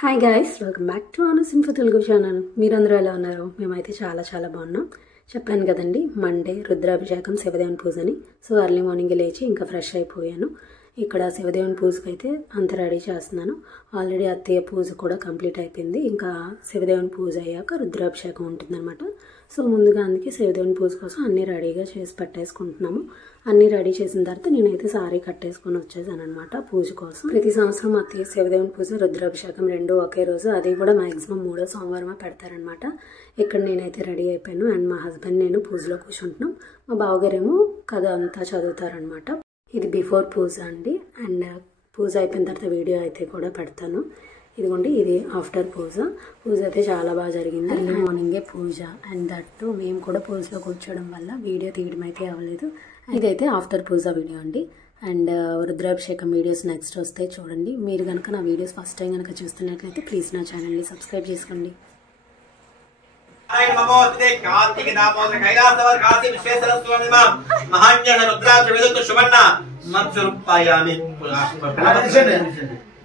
Hi guys, welcome back to anus info Telugu channel. మీరందరూ ఎలా ఉన్నారు? మేమైతే చాలా బాగున్నాం. చెప్పాను కదండి, మండే రుద్రాభిషేకం శివదేవుని పూజని. సో ఎర్లీ మార్నింగ్ లేచి ఇంకా ఫ్రెష్ అయిపోయాను. ఇక్కడ శివదేవుని పూజకి అయితే అంత రెడీ చేస్తున్నాను. ఆల్రెడీ అత్తయ్య పూజ కూడా కంప్లీట్ అయిపోయింది. ఇంకా శివదేవుని పూజ అయ్యాక రుద్రాభిషేకం ఉంటుందన్నమాట. సో ముందుగా అందుకే శివదేవుని పూజ కోసం అన్నీ రెడీగా చేసి పెట్టేసుకుంటున్నాము. అన్నీ రెడీ చేసిన తర్వాత నేనైతే సారీ కట్టేసుకొని వచ్చేసాను అనమాట పూజ కోసం. ప్రతి సంవత్సరం అత్తయ్య శివదేవుని పూజ రుద్రాభిషేకం రెండు ఒకే రోజు, అది కూడా మాక్సిమం 3వ సోమవారమే పెడతారనమాట. ఇక్కడ నేనైతే రెడీ అయిపోయాను అండ్ మా హస్బెండ్ నేను పూజలో కూర్చుంటున్నాం. మా బావగారేమో కథ అంతా చదువుతారనమాట. ఇది బిఫోర్ పూజ అండి. అండ్ పూజ అయిపోయిన తర్వాత వీడియో అయితే కూడా పెడతాను. ఇదిగోండి, ఇది ఆఫ్టర్ పూజ. పూజ అయితే చాలా బాగా జరిగింది. ఎర్లీ మార్నింగే పూజ అండ్ దట్టు మేము కూడా పూజలో కూర్చోవడం వల్ల వీడియో తీయడం అయితే అవ్వలేదు. ఇదైతే ఆఫ్టర్ పూజ వీడియో అండి. అండ్ రుద్రాభిషేకం వీడియోస్ నెక్స్ట్ వస్తే చూడండి. మీరు కనుక నా వీడియోస్ ఫస్ట్ టైం కనుక చూస్తున్నట్లయితే ప్లీజ్ నా ఛానల్ని సబ్స్క్రైబ్ చేసుకోండి.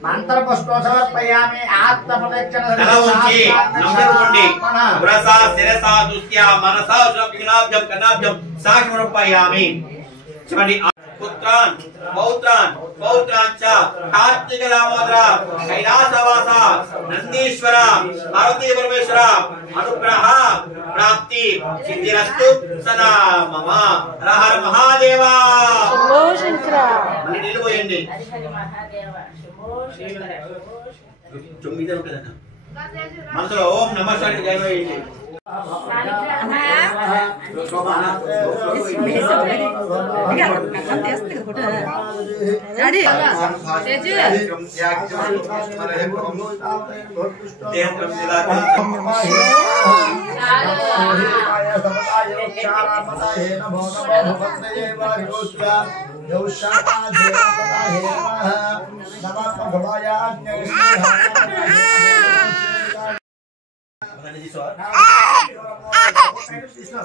మంత్ర పుష్పం సమర్పయామి. ఆత్మప్రదక్షిణ సమర్పయామి. పుత్రాన్ పౌత్రాన్ పౌత్రాంచ కార్తీక దామోదర కైలాసవాస నందీశ్వర పార్వతీ పరమేశ్వర అనుగ్రహ ప్రాప్తి సిద్ధిరస్తు సదా మమ. హర హర మహాదేవ. శంభో శంకర. మళ్ళీ నిలబోయండి. మనసులో ఓం నమః శివాయ జై వేయండి.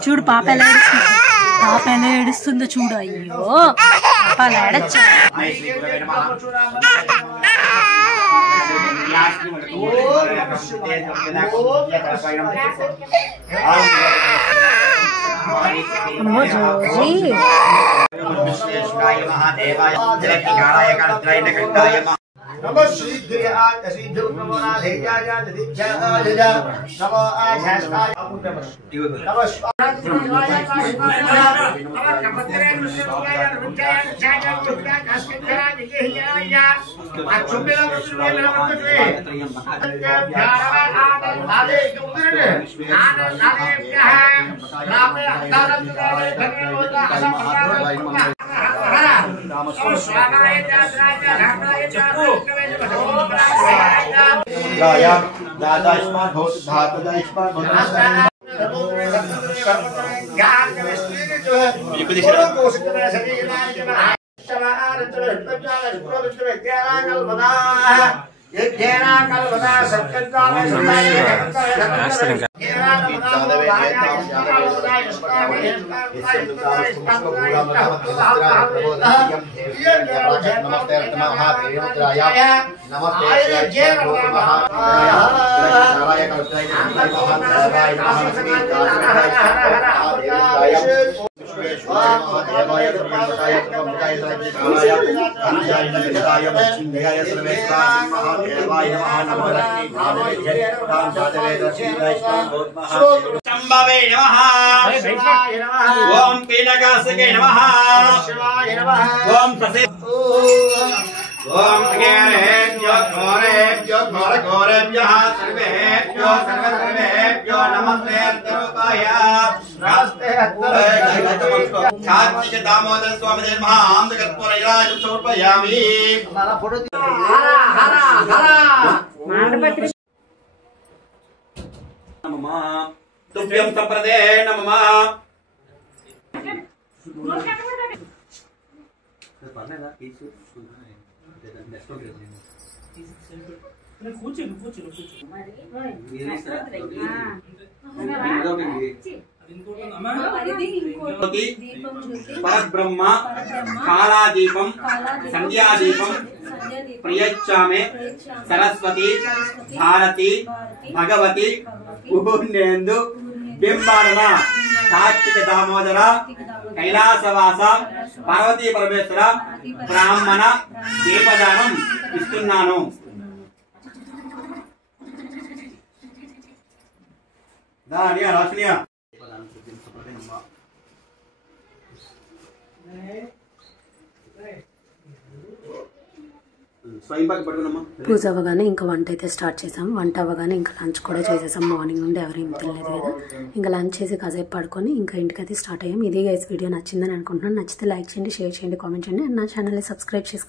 చూడు పాప ఎలా ఏడుస్తుందో చూడు. అయ్యో పాప ఎలా ఏడచ్చు. నమో శ్రీద్రియాయ శ్రీధు నమో నాధేయాయ దివ్యాయ నమో ఆశాయ నమో శంభవే నమః. ఓం పీనకాసకే నమః. ఓం ప్రసే ఓం అగేరేభ్యో ఘోరేభ్యో ఘోరఘోరేభ్యః సర్వేభ్యో సర్వసర్వేభ్యో నమస్తే అర్ధరూపాయ నమస్తే కార్తీక దామోదర స్వామి నమః. ఆంధ్రకర్పూర ఇరాజం సమర్పయామి. హర హర హర మాండపత్రి నమః. తుభ్యం సంప్రదే నమః. परब्रह्म कालादीपम संध्यादीपम ప్రియచ్చామే సరస్వతి భారతి భగవతి పూర్ణేందు బింబాడన కార్తీక దామోదర కైలాసవాస పార్వతీ పరమేశ్వర బ్రాహ్మణ దీపదానం ఇస్తున్నాను. పూజ అవ్వగానే ఇంకా వంట అయితే స్టార్ట్ చేసాం. వంట అవ్వగానే ఇంకా లంచ్ కూడా చేసేసాం. మార్నింగ్ నుండి ఎవరేం తినలేదు కదా, ఇంకా లంచ్ చేసి కాసేపు పడుకొని ఇంకా ఇంటికైతే స్టార్ట్ అయ్యాం. ఇది గైస్ వీడియో నచ్చిందని అనుకుంటున్నాను. నచ్చితే లైక్ చేయండి, షేర్ చేయండి, కామెంట్ చేయండి. అండ్ నా ఛానల్ని సబ్స్క్రైబ్ చేసుకోండి.